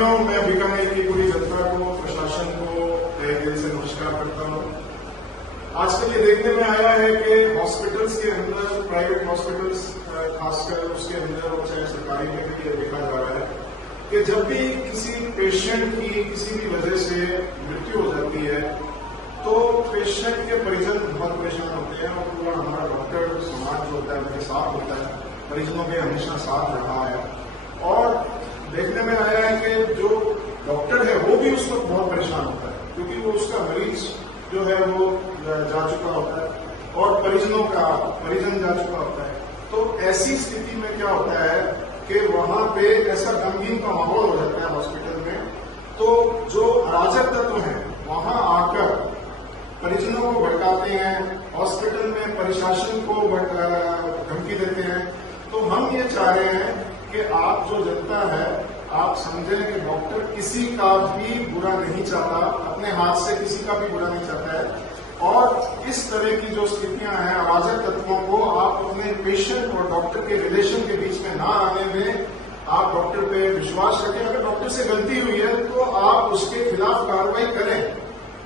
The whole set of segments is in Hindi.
मैं बीकानेर की पूरी जनता को, प्रशासन को तहे दिल से नमस्कार करता हूँ। आजकल ये देखने में आया है कि हॉस्पिटल्स के अंदर, प्राइवेट हॉस्पिटल्स खासकर उसके अंदर और चाहे सरकारी में भी ये देखा जा रहा है कि जब भी किसी पेशेंट की किसी भी वजह से मृत्यु हो जाती है तो पेशेंट के परिजन बहुत परेशान होते हैं और पूरा हमारा डॉक्टर समाज जो होता है उनके साथ होता है, परिजनों के हमेशा साथ रहा है। और देखने में आया है कि जो डॉक्टर है वो भी उस वक्त बहुत परेशान होता है क्योंकि वो उसका मरीज जो है वो जा चुका होता है और परिजन जा चुका होता है। तो ऐसी स्थिति में क्या होता है कि वहां पे ऐसा गमगीन का माहौल हो जाता है हॉस्पिटल में, तो जो अराजक तत्व हैं वहां आकर परिजनों को भड़काते हैं, हॉस्पिटल में प्रशासन को धमकी देते हैं। तो हम ये चाह रहे हैं कि आप जो जनता है आप समझें कि डॉक्टर किसी का भी बुरा नहीं चाहता, अपने हाथ से किसी का भी बुरा नहीं चाहता है। और इस तरह की जो स्थितियां हैं अराजक तत्वों को आप अपने पेशेंट और डॉक्टर के रिलेशन के बीच में ना आने दें। आप डॉक्टर पे विश्वास रखें, अगर डॉक्टर से गलती हुई है तो आप उसके खिलाफ कार्रवाई करें,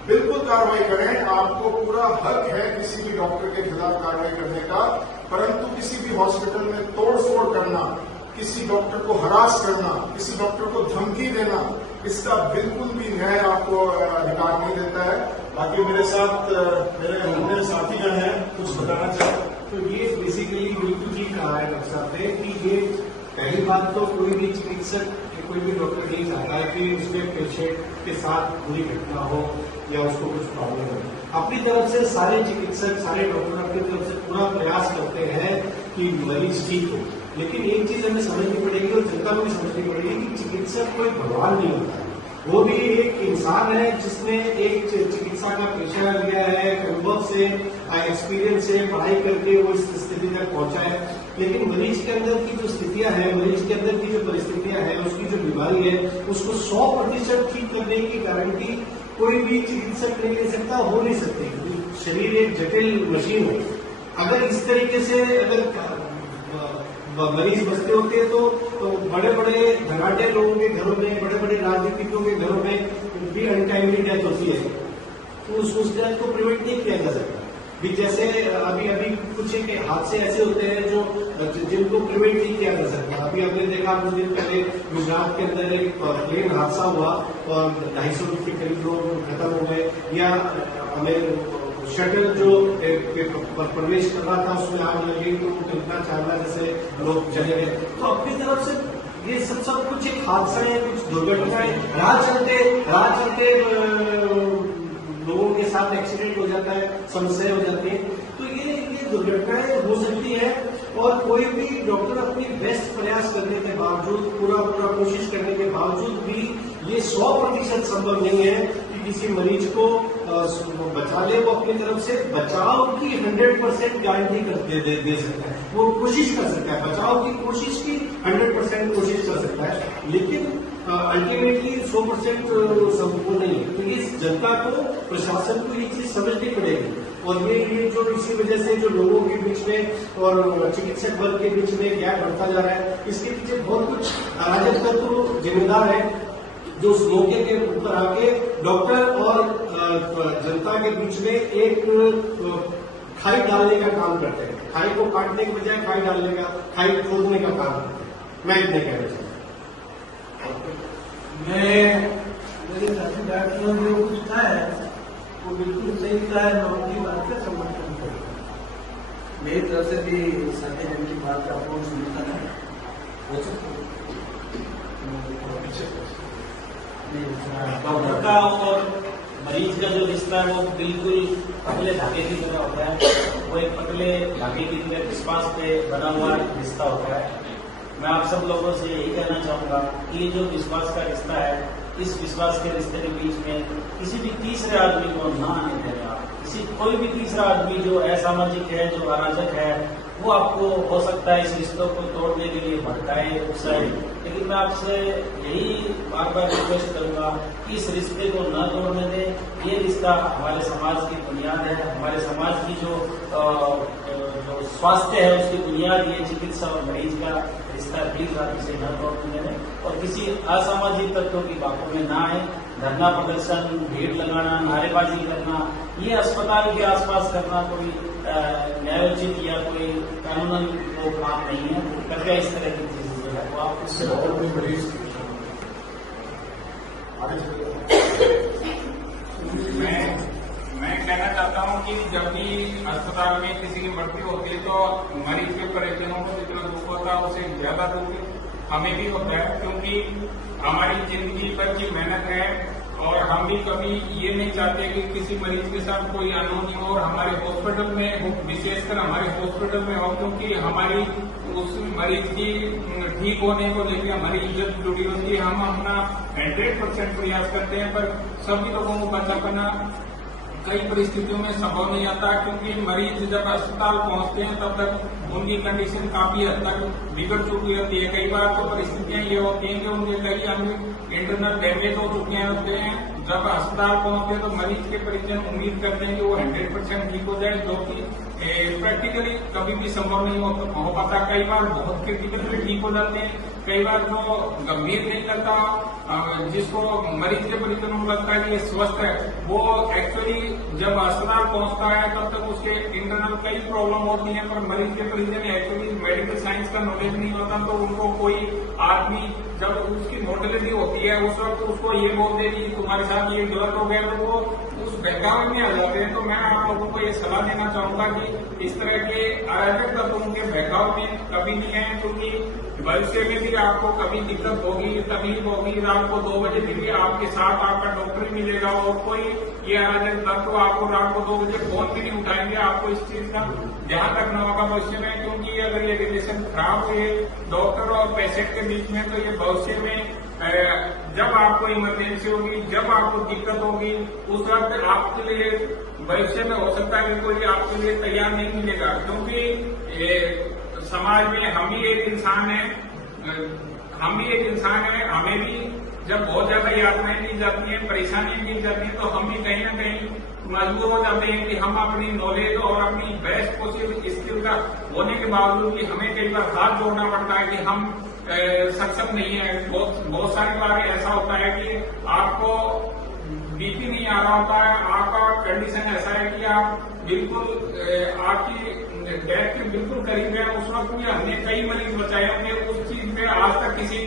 बिल्कुल कार्रवाई करें। आपको पूरा हक है किसी भी डॉक्टर के खिलाफ कार्रवाई करने का, परंतु किसी भी हॉस्पिटल में तोड़फोड़ करना, किसी डॉक्टर को हरास करना, किसी डॉक्टर को धमकी देना, इसका बिल्कुल भी न्याय आपको अधिकार नहीं देता है। बाकी मेरे साथ मेरे साथीगण हैं, कुछ बताना चाहते। तो ये बेसिकली बिल्कुल ठीक कहा है डॉक्टर साहब ने कि ये पहली बात तो कोई भी चिकित्सक कोई भी डॉक्टर नहीं चाहता है कि उसके पेशेंट के साथ बुरी घटना हो या उसको कुछ प्रॉब्लम हो। अपनी तरफ से सारे चिकित्सक, सारे डॉक्टर अपनी तरफ से पूरा प्रयास करते हैं कि मरीज ठीक हो। लेकिन एक चीज हमें समझनी पड़ेगी और जनता को भी समझनी पड़ेगी कि चिकित्सक कोई भगवान नहीं होता है, वो भी एक इंसान है जिसने एक चिकित्सा का पेशा लिया है, अनुभव से, एक्सपीरियंस से, पढ़ाई करके वो इस स्थिति तक पहुंचा है। लेकिन मरीज के अंदर की जो स्थितियां हैं, मरीज के अंदर की जो परिस्थितियां हैं, उसकी जो बीमारी है, उसको 100% ठीक करने की गारंटी कोई भी चिकित्सक नहीं ले सकता, हो नहीं सकती। शरीर एक जटिल मशीन है। अगर इस तरीके से अगर मरीज बचते होते हैं तो बड़े बड़े धनाढ्य लोगों के घरों में, बड़े बड़े राजनीतिकों के घरों में भी अनटाइमली डेथ होती है, तो उस डेथ को प्रिवेंट नहीं किया जा सकता। भी जैसे अभी कुछ एक हादसे ऐसे होते हैं जो जिनको प्रिवेंट नहीं किया जा सकता। अभी आपने देखा कुछ दिन पहले गुजरात के अंदर एक प्लेन हादसा हुआ और 250 के करीब लोग खत्म हो गए, या हमें शटल जो प्रवेश कर रहा था उसमें आग लगी तो कल्पना चावला जैसे लोग चले गए। तो अपनी तरफ से ये सब कुछ एक हादसा है, कुछ दुर्घटनाएं, राह चलते लोगों के साथ एक्सीडेंट हो जाता है, समस्याएं हो जाती है। तो ये दुर्घटनाएं हो सकती है और कोई भी डॉक्टर अपनी बेस्ट प्रयास करने के बावजूद, पूरा कोशिश करने के बावजूद भी ये 100% संभव नहीं है कि किसी मरीज को बचा ले। वो अपनी तरफ से बचाव की 100% गारंटी दे सकता है, वो कोशिश कर सकता है, बचाव की कोशिश की 100% कोशिश कर सकता है, लेकिन अल्टीमेटली 100% संभव नहीं है। तो ये जनता को, प्रशासन को ये चीज समझनी पड़ेगी। और ये जो इसी वजह से जो लोगों के बीच में और चिकित्सक वर्ग के बीच में गैप बढ़ता जा रहा है, इसके पीछे बहुत कुछ अराजक तत्व जिम्मेदार है जो उस मौके के ऊपर आके डॉक्टर और जनता के बीच में एक खाई डालने का काम करते हैं। खाई को काटने के बजाय खाई खोदने का काम करते हैं। मैं इतने कहना चाहता हूँ। मेरे साथी जो कुछ कहा है वो बिल्कुल सही कहा है, मैं उनकी बात का समर्थन करूँ। मेरी तरफ से भी साथी जन की बात का पूर्ण समर्थन है। हो सकता डॉक्टर का और मरीज का जो रिश्ता है वो बिल्कुल पतले धागे की तरह होता है। वो एक पतले धागे की तरह विश्वास पे बना हुआ रिश्ता होता है। मैं आप सब लोगों से यही कहना चाहूंगा कि ये जो विश्वास का रिश्ता है, इस विश्वास के रिश्ते के बीच में किसी भी तीसरे आदमी को ना आने देना। कोई भी तीसरा आदमी जो असामाजिक है, जो अराजक है, वो आपको हो सकता है इस रिश्तों को तोड़ने के लिए भटकाए, उकसाए। लेकिन मैं आपसे यही बार बार रिक्वेस्ट करूंगा कि इस रिश्ते को न तोड़ने दें। ये रिश्ता हमारे समाज की बुनियाद है, हमारे समाज की जो स्वास्थ्य है उसकी बुनियाद ये चिकित्सा और मरीज का रिश्ता प्लीज बात इसे न तोड़ने और किसी असामाजिक तत्वों की बातों में ना आए। धरना प्रदर्शन, भीड़ लगाना, नारेबाजी करना, ये अस्पताल के आसपास करना कोई न्यायोचित या कोई कानूनन वो काम नहीं है। कृपया इस तरह की चीजें जो है वो आप इससे और भी मरीज आगे चलिए। मैं कहना चाहता हूं कि जब भी अस्पताल में किसी की मृत्यु होती है तो मरीज के परिजनों को जितना दुख होता है उससे ज्यादा दुख हमें भी होता है, क्योंकि हमारी जिंदगी भर की मेहनत है और हम भी कभी ये नहीं चाहते कि किसी मरीज के साथ कोई अनहोनी हो और हमारे हॉस्पिटल में हो, विशेषकर हमारे हॉस्पिटल में हो, क्योंकि हमारी उस मरीज की ठीक होने को लेकर हमारी इज्जत जुड़ी होती है। हम अपना 100% प्रयास करते हैं, पर सभी लोगों को बचा पाना कई परिस्थितियों में संभव नहीं आता, क्योंकि मरीज जब अस्पताल पहुंचते हैं तब तक उनकी कंडीशन काफी हद तक बिगड़ चुकी होती है। कई बार तो परिस्थितियां ये होती हैं कि उनके कई अंग इंटरनल डैमेज हो चुके होते हैं। जब अस्पताल पहुंचते हैं तो मरीज के परिजन उम्मीद करते हैं कि वो 100% ठीक हो जाए, जो कि प्रैक्टिकली कभी भी संभव नहीं हो पाता। कई बार बहुत क्रिटिकल में ठीक हो जाते हैं, कई बार जो गंभीर नहीं लगता, जिसको मरीज के परिजनों को लगता है कि ये स्वस्थ है, वो एक्चुअली जब अस्पताल पहुंचता है तब तक उसके इंटरनल कई प्रॉब्लम होती है। पर मरीज के परिजन एक्चुअली मेडिकल साइंस का नॉलेज नहीं होता, तो उनको कोई आदमी जब उसकी मोर्टेलिटी होती है उस वक्त उसको ये बोल दे कि तुम्हारे साथ ये गलत हो गया, तो वो उस बहकावे में आ जाते हैं। तो मैं आप लोगों को ये सलाह देना चाहूंगा कि इस तरह के अराजक तत्वों के बहकाव में कभी नहीं आए, क्योंकि भविष्य में भी आपको कभी दिक्कत होगी, तकलीफ होगी, रात को 2 बजे भी आपके साथ आपका डॉक्टर मिलेगा और कोई ये अराजक तत्व आपको रात को 2 बजे फोन भी नहीं उठाएंगे। आपको इस चीज का ध्यान रखना होगा भविष्य में, क्योंकि अगर ये रिलेशन खराब हुए डॉक्टर और पेशेंट के बीच में तो ये भविष्य में जब आपको इमरजेंसी होगी, जब आपको दिक्कत होगी, उस वक्त आपके लिए भविष्य में हो सकता है कि कोई आपके लिए तैयार नहीं मिलेगा, क्योंकि समाज में हम भी एक इंसान है, हमें भी जब बहुत ज्यादा यातनाएं दी जाती हैं, परेशानियां दी जाती हैं, तो हम भी कहीं ना कहीं मजबूर हो जाते हैं कि हम अपनी नॉलेज और अपनी बेस्ट पॉसिबल स्किल का होने के बावजूद भी हमें कई बार हाथ जोड़ना पड़ता है कि हम सक्षम नहीं है। बहुत सारी बार ऐसा होता है कि आपको बीपी नहीं आ रहा होता है, आपका कंडीशन ऐसा है कि आप बिल्कुल आपकी डेथ के बिल्कुल करीब है, उस वक्त भी हमने कई मरीज बचाए हमने उस चीज पे आज तक किसी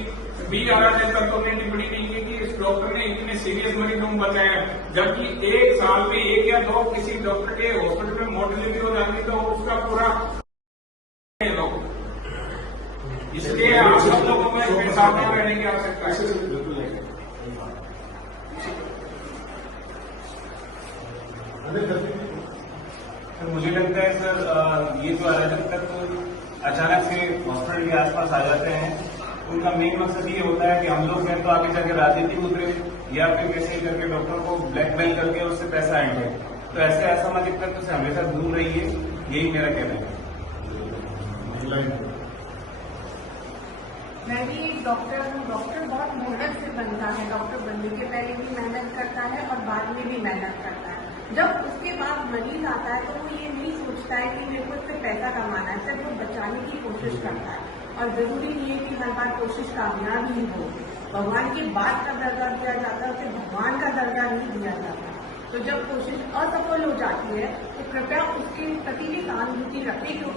भी अराजक तत्वों ने टिप्पणी नहीं की कि इस डॉक्टर ने इतने सीरियस मरीजों को बचाया, जबकि 1 साल में 1 या 2 किसी डॉक्टर के हॉस्पिटल में मोर्टेलिटी हो जाती तो उसका पूरा लोग, इसलिए आप सब लोगों में सावधान रहने की आवश्यकता है। सर मुझे लगता है सर ये जो अराजक तत्व अचानक से हॉस्पिटल के आसपास आ जाते हैं, उनका मेन मकसद ये होता है कि हम लोग हैं तो आगे जाके राजनीति उतरे या फिर कैसे करके डॉक्टर को ब्लैकमेल करके उससे पैसा ऐंठे। तो ऐसे असामाजिक तत्व से हमेशा दूर रहिए, यही मेरा कहना है। मैं भी एक डॉक्टर हूँ। डॉक्टर बहुत मेहनत से बनता है, डॉक्टर बनने के पहले भी मेहनत करता है और बाद में भी मेहनत करता है। जब उसके बाद मरीज आता है तो वो ये नहीं सोचता है कि मेरे को इससे पैसा कमाना है, सिर्फ वो बचाने की कोशिश करता है। और जरूरी नहीं है कि हर बार कोशिश कामयाब ही हो। भगवान की बात का दर्जा दिया जाता है, उसे भगवान का दर्जा नहीं दिया जाता। तो जब कोशिश असफल हो जाती है तो कृपया उसके प्रति भी सहानुभूति रखें, क्योंकि